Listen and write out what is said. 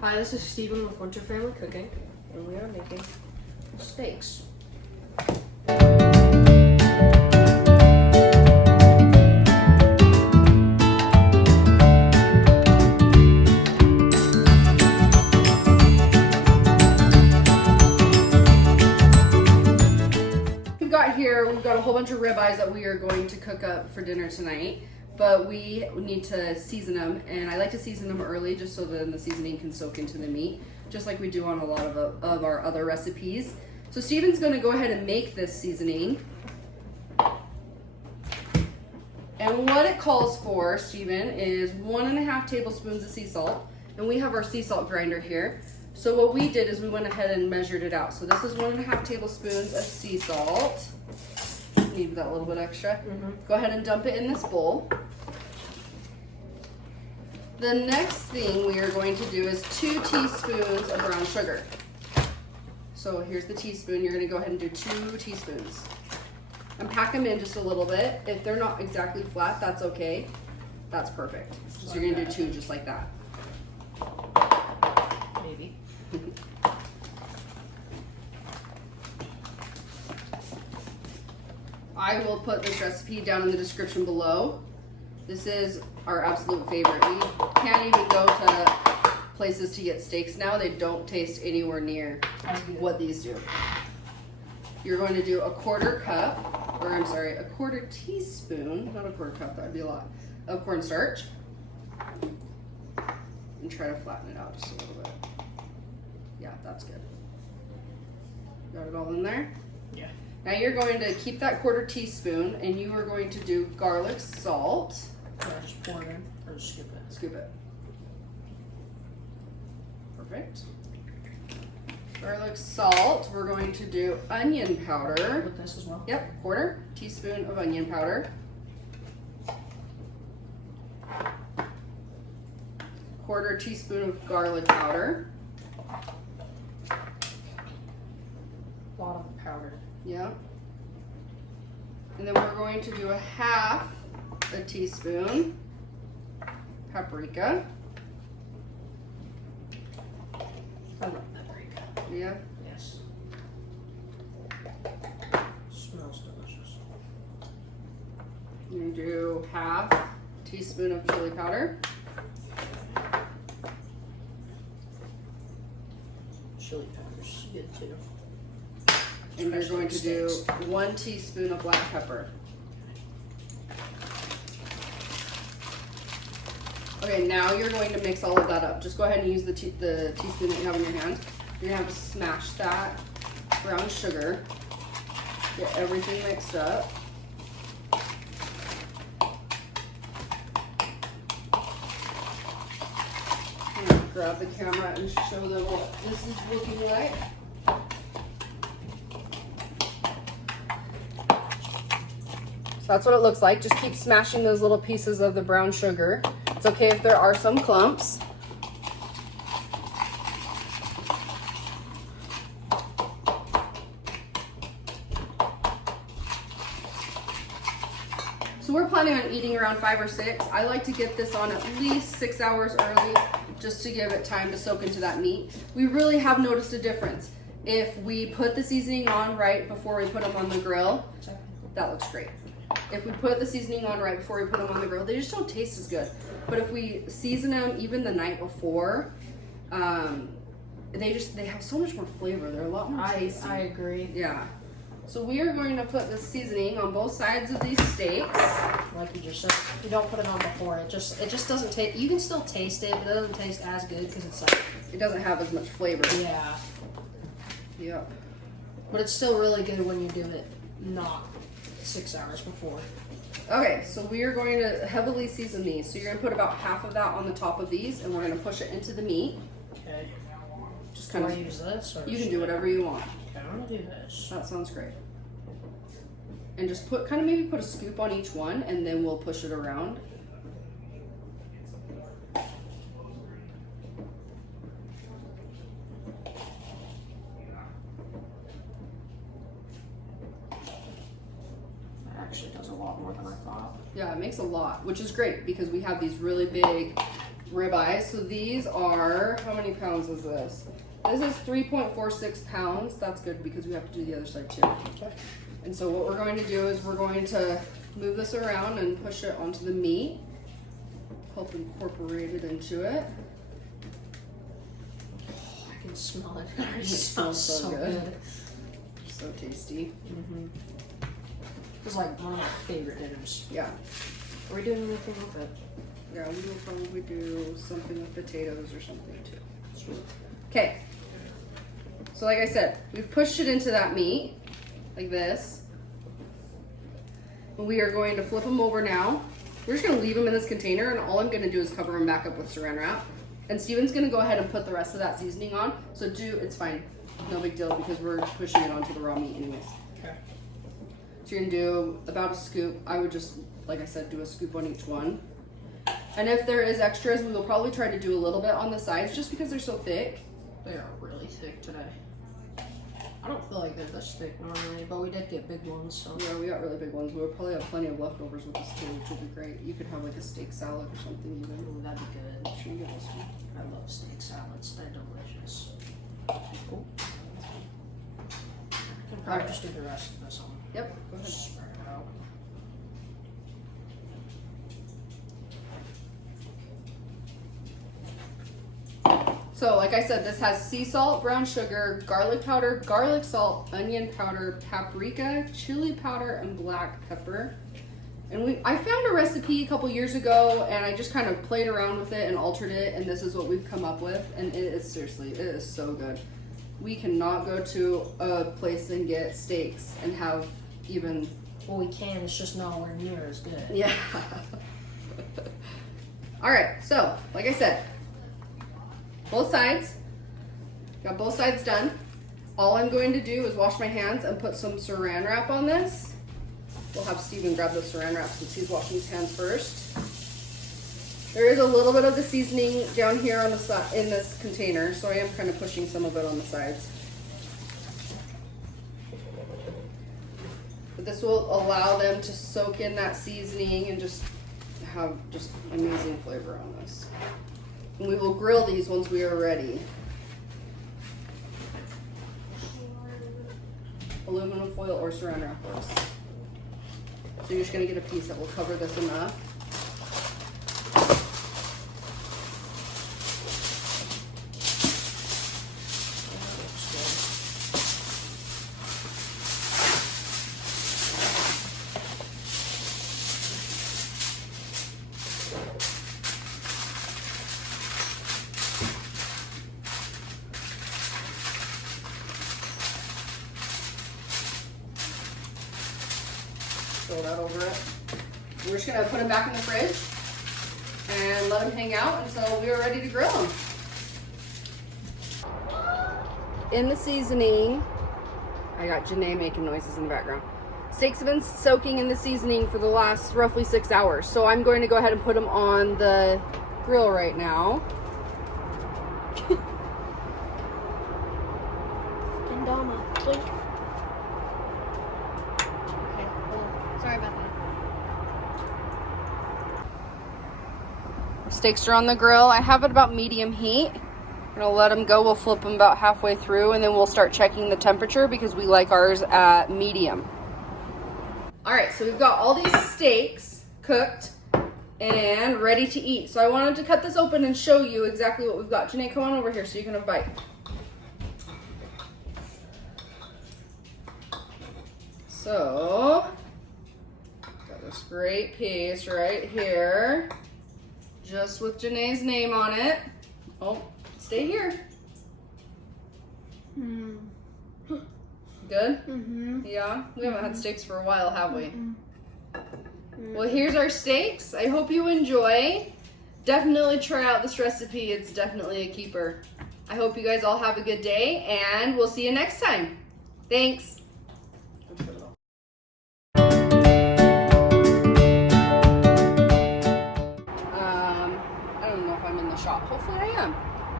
Hi, this is Steven with Winter Family Cooking, and we are making steaks. We've got a whole bunch of ribeyes that we are going to cook up for dinner tonight, but we need to season them, and I like to season them early just so then the seasoning can soak into the meat, just like we do on a lot of our other recipes. So Steven's going to go ahead and make this seasoning. And what it calls for, Steven, is 1.5 tablespoons of sea salt, and we have our sea salt grinder here. So what we did is we went ahead and measured it out. So this is 1.5 tablespoons of sea salt. Need that little bit extra. Go ahead and dump it in this bowl. The next thing we are going to do is 2 teaspoons of brown sugar. So here's the teaspoon. You're going to go ahead and do 2 teaspoons. And pack them in just a little bit. If they're not exactly flat, that's okay. That's perfect. So you're going to do 2 just like that. Maybe. I will put this recipe down in the description below. This is our absolute favorite. We can't even go to places to get steaks now. They don't taste anywhere near what these do. You're going to do a quarter teaspoon, not a quarter cup, that would be a lot, of cornstarch. And try to flatten it out just a little bit. Yeah, that's good. Got it all in there? Yeah. Now you're going to keep that quarter teaspoon, and you are going to do garlic salt. Yeah, just pour it in, or just scoop it. Scoop it. Perfect. Garlic salt. We're going to do onion powder. With this as well? Yep, quarter teaspoon of onion powder. Quarter teaspoon of garlic powder. A lot of powder. Yeah. And then we're going to do 1/2 teaspoon paprika. I love paprika. Yeah. Yes. Smells delicious. You do 1/2 teaspoon of chili powder. Chili powder's good too. And you're going to do 1 teaspoon of black pepper. Okay, now you're going to mix all of that up. Just go ahead and use the teaspoon that you have in your hand. You're gonna have to smash that brown sugar. Get everything mixed up. I'm gonna grab the camera and show them what this is looking like. That's what it looks like. Just keep smashing those little pieces of the brown sugar. It's okay if there are some clumps. So we're planning on eating around 5 or 6. I like to get this on at least 6 hours early just to give it time to soak into that meat. We really have noticed a difference. If we put the seasoning on right before we put them on the grill, that looks great. If we put the seasoning on right before we put them on the grill, they just don't taste as good. But if we season them even the night before, they have so much more flavor. They're a lot more tasty. I agree. Yeah. So we are going to put the seasoning on both sides of these steaks. Like you just said, you don't put it on before. It just doesn't taste. You can still taste it, but it doesn't taste as good because it's like It doesn't have as much flavor. yeah. Yep. But it's still really good when you do it not 6 hours before. Okay, so we are going to heavily season these. So you're going to put about 1/2 of that on the top of these, and we're going to push it into the meat. Okay. Just Can kind I of. use this? Or You can do whatever you want. Okay, I'm gonna do this. That sounds great. And just maybe put a scoop on each one, and then we'll push it around. That actually does a lot more than I thought. Yeah, it makes a lot, which is great because we have these really big ribeyes. So these are, how many pounds is this? This is 3.46 pounds. That's good because we have to do the other side too. Okay. And so what we're going to do is we're going to move this around and push it onto the meat. Help incorporate it into it. I can smell it. It smells so good. It's So tasty. like one of my favorite dinners. Yeah. Are we doing anything with it? Yeah, we will probably do something with potatoes or something too. Sweet. Okay. So like I said, we've pushed it into that meat, like this. And we are going to flip them over now. We're just gonna leave them in this container, and all I'm gonna do is cover them back up with saran wrap. And Steven's gonna go ahead and put the rest of that seasoning on. So it's fine, no big deal, because we're pushing it onto the raw meat anyways. Okay. So you're gonna do about a scoop. I would just, like I said, do a scoop on each one. And if there is extras, we will probably try to do a little bit on the sides just because they're so thick. They are really thick today. I don't feel like they're this thick normally, but we did get big ones, so. Yeah, we got really big ones. We'll probably have plenty of leftovers with this too, which would be great. You could have like a steak salad or something even. Ooh, that'd be good. Should we get this one? I love steak salads. They're delicious. Oh. I can probably just do the rest of this on. Yep, go ahead. Spread it out. So like I said, this has sea salt, brown sugar, garlic powder, garlic salt, onion powder, paprika, chili powder, and black pepper. And I found a recipe a couple years ago, and I just kind of played around with it and altered it, and this is what we've come up with. And it is seriously, it is so good. We cannot go to a place and get steaks and have even. Well, we can. It's just nowhere near as good. Yeah. All right. So like I said, both sides. Got both sides done. All I'm going to do is wash my hands and put some saran wrap on this. We'll have Steven grab the saran wrap since he's washing his hands first. There is a little bit of the seasoning down here on the side in this container, so I am kind of pushing some of it on the sides. But this will allow them to soak in that seasoning and just have just amazing flavor on this. And we will grill these once we are ready. Aluminum foil or saran wrap works. So you're just gonna get a piece that will cover this enough. Throw that over it. We're just gonna put them back in the fridge and let them hang out until we are ready to grill them. In the seasoning, I got Janae making noises in the background. Steaks have been soaking in the seasoning for the last roughly 6 hours. So I'm going to go ahead and put them on the grill right now. Kendama, blink. Sorry about that. Steaks are on the grill. I have it about medium heat. I'm gonna let them go. We'll flip them about halfway through and then we'll start checking the temperature because we like ours at medium. All right, so we've got all these steaks cooked and ready to eat. So I wanted to cut this open and show you exactly what we've got. Janae, come on over here so you can have a bite. So, got this great piece right here, just with Janae's name on it. Oh, stay here. Good? Yeah? We haven't had steaks for a while, have we? Well, here's our steaks. I hope you enjoy. Definitely try out this recipe. It's definitely a keeper. I hope you guys all have a good day, and we'll see you next time. Thanks. I don't know if I'm in the shot. Hopefully I am.